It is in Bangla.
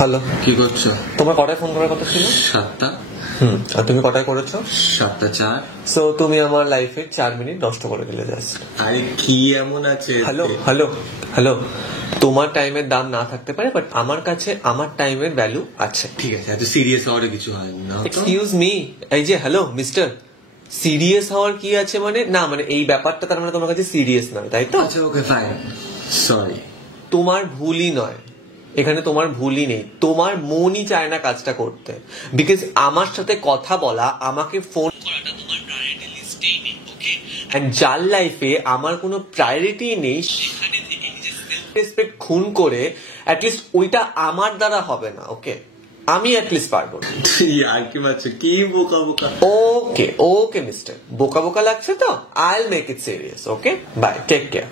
হ্যালো, কি করছো? তোমার কটায় ফোন করার কথা ছিল? 7টা। আর তুমি কটায় করেছো? 7:04। সো তুমি আমার লাইফে 4 মিনিট নষ্ট করে দিলে জাস্ট। আরে কি এমন আছে? হ্যালো হ্যালো হ্যালো, তোমার টাইমের দাম না থাকতে পারে, বাট আমার কাছে আমার টাইমের ভ্যালু আছে। ঠিক আছে, এত সিরিয়াস হওয়ার কিছু হয় না। এক্সকিউজ মি, এই যে হ্যালো মিস্টার, সিরিয়াস হওয়ার কি আছে মানে? না মানে এই ব্যাপারটা তার মানে তোমার কাছে সিরিয়াস নয়, তাই তো? আচ্ছা ওকে ফাইন, সরি। তোমার ভুলই নয়, এখানে তোমার ভুলই নেই, তোমার মনই চায় না কাজটা করতে। বিকজ আমার সাথে কথা বলা, আমাকে ফোন করাটা তোমার প্রায়োরিটি লিস্টেই নেই, ওকে? এন্ড যার লাইফে আমার কোনো প্রায়োরিটি নেই, সেখানে থেকে নিজের সেলফ রেসপেক্ট খুন করে অ্যাটলিস্ট ওইটা আমার দ্বারা হবে না, ওকে? আমি অ্যাটলিস্ট পারবো না। আর কি মারছো? কি বোকা বোকা? ওকে ওকে মিস্টার, বোকা বোকা লাগছে তো? I will make it serious, okay? Bye, take care.